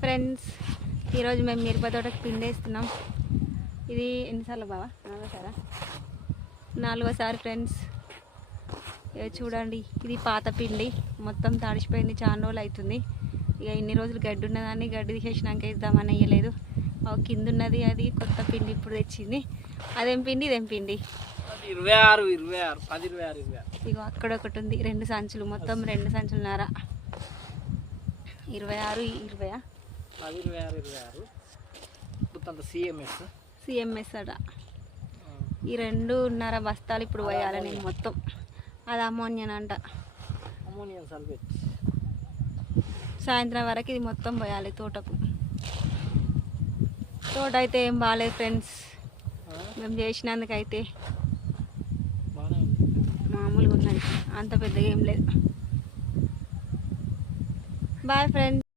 Friends, ఈరోజు మేము మిరప తోటకి పిండేస్తున్నాం. ఇది ఎన్నిసార్లు బావా? నాలుగోసారి ఫ్రెండ్స్. చూడండి, ఇది పాత పిండి మొత్తం తడిసిపోయింది, చాలా రోజులు అవుతుంది. ఇక ఇన్ని రోజులు గడ్డి ఉన్నదాన్ని గడ్డి తీసేసినాక వేద్దామని వేయలేదు. కింద ఉన్నది అది కొత్త పిండి ఇప్పుడు తెచ్చింది. అదేం పిండి ఇదేం పిండి? 26 ఇగో అక్కడ ఒకటి ఉంది, 2 సంచులు, మొత్తం 2 సంచులున్నర. 26 సిఎంఎస్ అట. ఈ 2.5 బస్తాలు ఇప్పుడు పోయాలి నేను మొత్తం. అది అమోనియన్ అంట. సాయంత్రం వరకు ఇది మొత్తం పోయాలి తోటకు. తోట అయితే ఏం బాగాలేదు ఫ్రెండ్స్, మేము చేసినందుకైతే మామూలుగా ఉన్నది, అంత పెద్దగా ఏం లేదు. Bye friends.